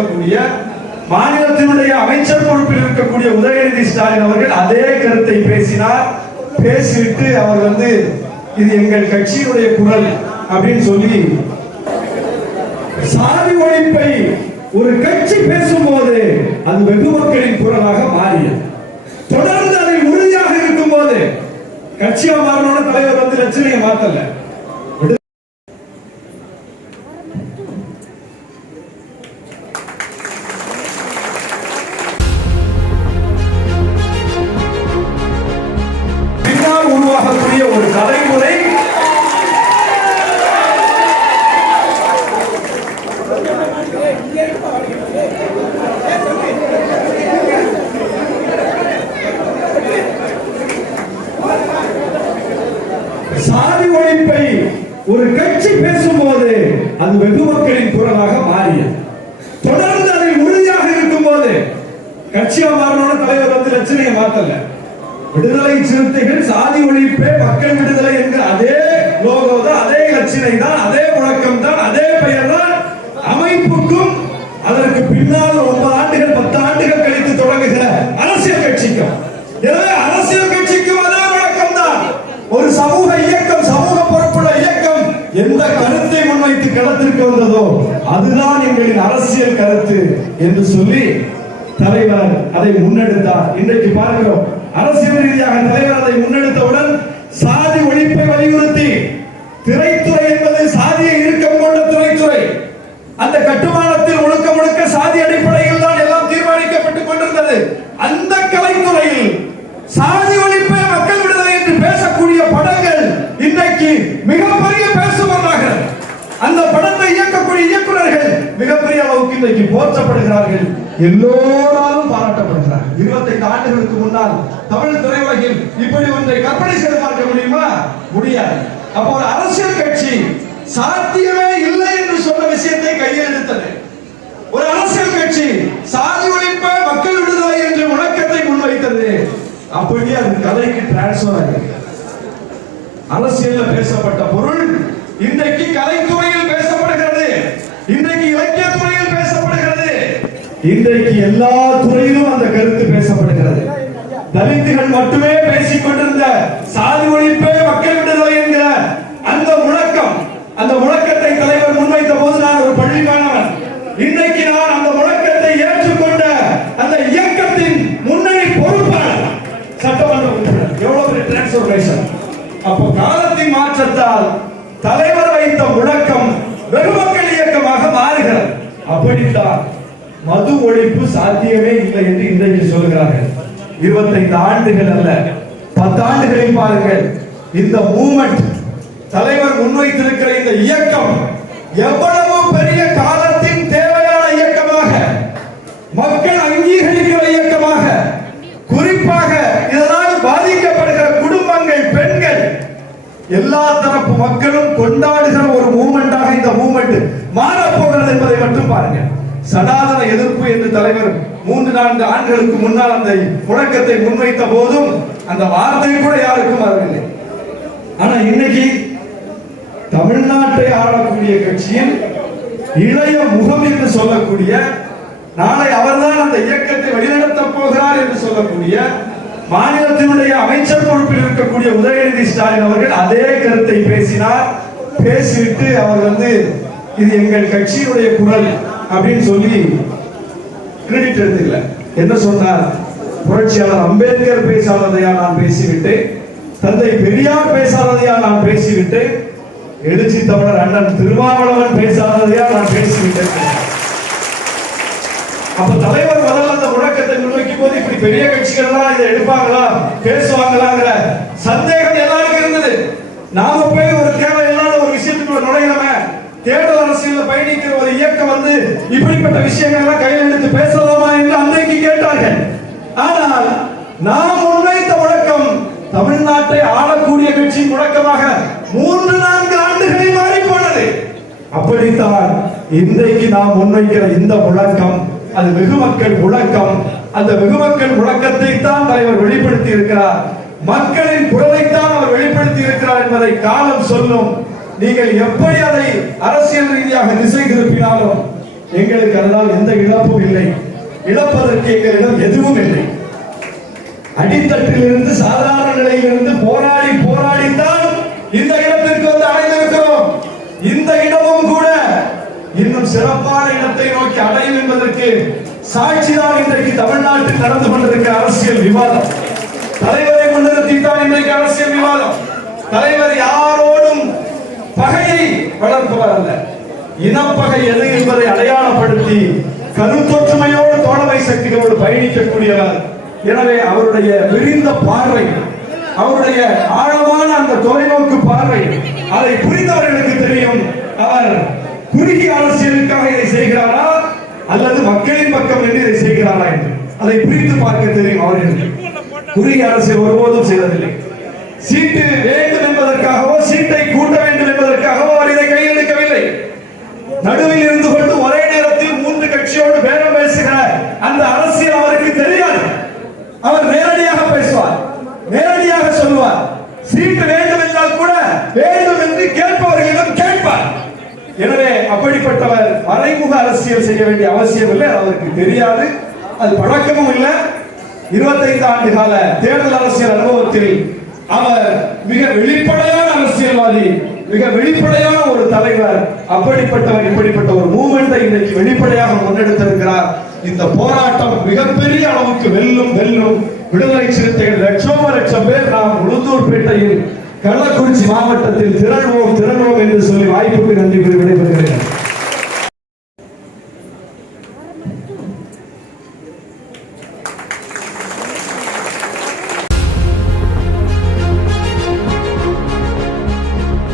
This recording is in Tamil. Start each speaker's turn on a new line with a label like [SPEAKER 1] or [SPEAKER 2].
[SPEAKER 1] இருக்கக்கூடிய மாநிலத்தினுடைய அமைச்சர் பொறுப்பில் இருக்கக்கூடிய உதயநிதி ஸ்டாலின் அவர்கள் அதே கருத்தை பேசினார். பேசிவிட்டு அவர் வந்து இது எங்கள் கட்சியினுடைய குரல் அப்படின்னு சொல்லி சாதி ஒழிப்பை ஒரு கட்சி பேசும்போது அது வெகு மக்களின் குரலாக மாறியது. தொடர்ந்து அதை உறுதியாக இருக்கும் போது கட்சியா மாறணும்னு தலைவர் வந்து லட்சணையை மாத்தல. சாதி ஒழிப்பை ஒரு கட்சி பேசும்போது அது வெகு மக்களின் குரலாக மாறியது. தொடர்ந்து அதை உறுதியாக இருக்கும் போது கட்சியா மாறணும்னு தலைவர் வந்து லட்சணையை மாத்தல. விடுதலை சிறுத்தைகள் சாதி ஒழிப்பே மக்கள் விடுதலை என்கிற அதே லோகோ தான் அதே லட்சணை தான் அதே முழக்கம் தான் அதே பெயர் தான் அமைப்புக்கும் அதற்கு பின்னால் ஒன்பது ஆண்டுகள் பத்து ஆண்டுகள் கழித்து தொடங்குகிற அரசியல் கட்சிக்கும். எனவே அரசியல் இடத்திற்கு வந்ததோ அதுதான் எங்களின் அரசியல் கருத்து என்று சொல்லி தலைவர் அதை முன்னெடுத்தார். இன்றைக்கு பார்க்கிறோம். அரசியல் ரீதியாக தலைவர் அதை முன்னெடுத்தவுடன் சாதி ஒழிப்பை வலியுறுத்தி திரைத்துறை என்பது சாதியை இறுக்கம் கொண்ட திரைத்துறை. அந்த கட்டுமானத்தில் முழுக்க முழுக்க சாதி அடிப்படையில் தான் எல்லாம் தீர்மானிக்கப்பட்டுக் கொண்டிருந்தது. அந்த கலைத்துறையில் சாதி ஒழிப்பை மக்கள் விடுதலை என்று பேசக்கூடிய படங்கள் இன்றைக்கு மிகப்பெரிய பேசுவதாக அந்த படம் இருக்கக்கூடிய இயக்குநர்கள் மிகப்பெரிய அளவுக்கு இன்றைக்கு போற்றப்படுகிறார்கள். எல்லோராலும் பாராட்டப்படுகிறார்கள் இருபத்தைந்து ஆண்டுகளுக்கு முன்னால் தமிழ் திரையுலகில் இப்படி ஒன்றை கற்பனை செய்து பார்க்க முடியுமா? முடியாது. அப்போ ஒரு அரசியல் கட்சி சாத்தியமே இல்லை என்று சொன்ன விஷயத்தை கையில் எடுத்தது ஒரு அரசியல் கட்சி சாதி ஒழிப்ப மக்கள் விடுதலை என்று முழக்கத்தை முன்வைத்தது. அப்படியே அது கதைக்கு டிரான்ஸ்பர் ஆகிறது அரசியல்ல பேசப்பட்ட பொருள் இன்றைக்கு கலைத்துறையில் பேசப்படுகிறது இன்றைக்கு இலக்கிய துறையில் பேசப்படுகிறது இன்றைக்கு எல்லா துறையிலும் அந்த கருத்து பேசப்படுகிறது. தலித்துகள் மட்டுமே பேசிக் கொண்டிருந்த சாதி ஒழிப்பே மக்கள் விடுதலை என்கிற அந்த முழக்கம் அந்த முழக்கத்தை தலைவர் முன்வைத்த போது நான் ஒரு பள்ளி மாணவன் இன்றைக்கு நான் அந்த முழக்கத்தை ஏற்றுக்கொண்ட அந்த இயக்கத்தின் முன்னணி பொறுப்பாளர் சட்டமன்ற உறுப்பினர். எவ்வளவு பெரிய டிரான்ஸ்பர்மேஷன் அப்போ காலத்தின் மாற்றத்தால் தலைவர் வைத்த முழக்கம் வெகுமக்கள் இயக்கமாக மாறுகிறது. அப்படித்தான் மது ஒழிப்பு சாத்தியமே இல்லை என்று இன்றைக்கு சொல்கிறார்கள் இருபத்தைந்து ஆண்டுகள் அல்ல. பத்து ஆண்டுகளில் பாருங்கள். இந்த மூமெண்ட் தலைவர் முன்வைத்திருக்கிற இந்த இயக்கம் எவ்வளவு பெரிய காலத்தின் தேவையான இயக்கமாக மக்கள் அங்கீகரிக்கிற இயக்கமாக குறிப்பாக இதனால் பாதிக்கப்படுகிற குடும்பங்கள் பெண்கள் எல்லா தரப்பு மக்களும் கொண்டாடுகிற ஒரு மூமெண்டாக இந்த மூமெண்ட் மாறப்போகிறது என்பதை மட்டும் பாருங்கள். சனாதன எதிர்ப்பு என்று தலைவர் மூன்று நான்கு ஆண்டுகளுக்கு முன்னால் அந்த முழக்கத்தை முன்வைத்த போதும் அந்த வார்த்தை கூட யாருக்கும் வரவில்லை. ஆனா இன்னைக்கு தமிழ்நாட்டை ஆளக்கூடிய கட்சியின் இளைய முகம் என்று சொல்லக்கூடிய நாளை அவர்தான் அந்த இயக்கத்தை வழிநடத்தப் போகிறார் என்று சொல்லக்கூடிய மாநிலத்தினுடைய அமைச்சர் பொறுப்பில் இருக்கக்கூடிய உதயநிதி ஸ்டாலின் அவர்கள் அதே கருத்தை பேசினார். பேசிவிட்டு அவர் வந்து இது எங்கள் கட்சியினுடைய குரல். அப்படின்னு சொல்லி கிரெடிட் எடுத்துக்கல. என்ன சொன்னார்? புரட்சியாளர் அம்பேத்கர் பேசாததையா நான் பேசிவிட்டு தந்தை பெரியார் பேசாததையா நான் பேசிவிட்டு எழுச்சி தமிழர் அண்ணன் திருமாவளவன் பேசாததையா நான் பேசிவிட்டேன். அப்ப தலைவர் முதல்ல அந்த முழக்கத்தை முன்வைக்கும் போது இப்படி பெரிய கட்சிகள்லாம் இதை எடுப்பாங்களா? பேசுவாங்களா? வந்து இப்படிப்பட்ட விஷயங்கள் எல்லாம் கையில் எடுத்து பேசலாமா என்று அன்றைக்கு கேட்டார்கள். ஆனால் நாம் முன்வைத்த முழக்கம் தமிழ்நாட்டை ஆளக்கூடிய கட்சி முழக்கமாக மூன்று நான்கு ஆண்டுகளில் மாறி போனது அப்படித்தான் இன்றைக்கு நாம் முன்வைக்கிற இந்த முழக்கம் அது வெகு மக்கள் முழக்கம் அந்த வெகு மக்கள் முழக்கத்தை தான் தலைவர் வெளிப்படுத்தி இருக்கிறார் மக்களின் குரலைத்தான் அவர் வெளிப்படுத்தி இருக்கிறார் என்பதை காலம் சொல்லும். நீங்கள் எப்படி அதை அரசியல் ரீதியாக திசை திருப்பினாலும் எங்களுக்கு அதனால் எந்த இழப்பும் இல்லை. இழப்பதற்கு எங்களிடம் எதுவும் இல்லை. அடித்தட்டிலிருந்து சாதாரண நிலையிலிருந்து போராடி போராடித்தான் இந்த இடத்திற்கு வந்து அடைந்திருக்கிறோம் இந்த இடமும் கூட இன்னும் சிறப்பான இடத்தை நோக்கி அடையும் என்பதற்கு சாட்சிதான் இன்றைக்கு தமிழ்நாட்டில் நடந்து கொண்டிருக்கிற அரசியல் விவாதம். தலைவரை முன்னிறுத்தித்தான் இன்றைக்கு அரசியல் விவாதம். தலைவர் யார் வளர்ப்பவர் அல்ல. இனப்பகை எது என்பதை அடையாளப்படுத்தி கருத்தொற்றுமையோடு தோழமை சக்திகளோடு பயணிக்கக்கூடியவர். எனவே அவருடைய விரிந்த பார்வை அவருடைய ஆழமான அந்த தொலைநோக்கு பார்வை அதை புரிந்தவர்களுக்கு தெரியும். அவர் குறுகிய அரசியலுக்காக இதை செய்கிறாரா? அல்லது மக்களின் பக்கம் என்று இதை செய்கிறாரா என்று. அதை பிரித்து பார்க்க தெரியும் அவர்கள் குறுகிய அரசியல் ஒருபோதும் செய்வதில்லை. சீட்டு வேண்டும் என்பதற்காகவோ சீட்டை கூட்ட என்பதற்காக அவர் இதை கையெழுக்கவில்லை நடுவில் இருந்து கொண்டு ஒரே நேரத்தில் மூன்று கட்சியோடு பேரம் பேசுகிற அந்த அரசியல் அவருக்கு தெரியாது. அவர் நேரடியாக பேசுவார் நேரடியாக சொல்லுவார். சீட்டு வேண்டும் என்றால் கூட வேண்டும் என்று கேட்பவர்களிடம் கேட்பார். எனவே அப்படிப்பட்டவர் மறைமுக அரசியல் செய்ய வேண்டிய அவசியம் இல்லை அவருக்கு தெரியாது அது பழக்கமும் இல்லை. 25 ஆண்டு கால தேர்தல் அரசியல் அனுபவத்தில் அவர் மிக வெளிப்படையான அரசியல்வாதி. மிக வெளிப்படையான ஒரு தலைவர் அப்படிப்பட்டவர் இப்படிப்பட்ட ஒரு மூமெண்டை இன்னைக்கு வெளிப்படையாக முன்னெடுத்திருக்கிறார். இந்த போராட்டம் மிகப்பெரிய அளவுக்கு வெல்லும் வெல்லும். விடுதலை சிறுத்தைகள் லட்சோம லட்சம் பேர் நாம் உளுந்தூர்பேட்டையில் கள்ளக்குறிச்சி மாவட்டத்தில் திரள்வோம் திரள்வோம் என்று சொல்லி வாய்ப்புக்கு நன்றி கூறி விடைபெறுகிறேன்.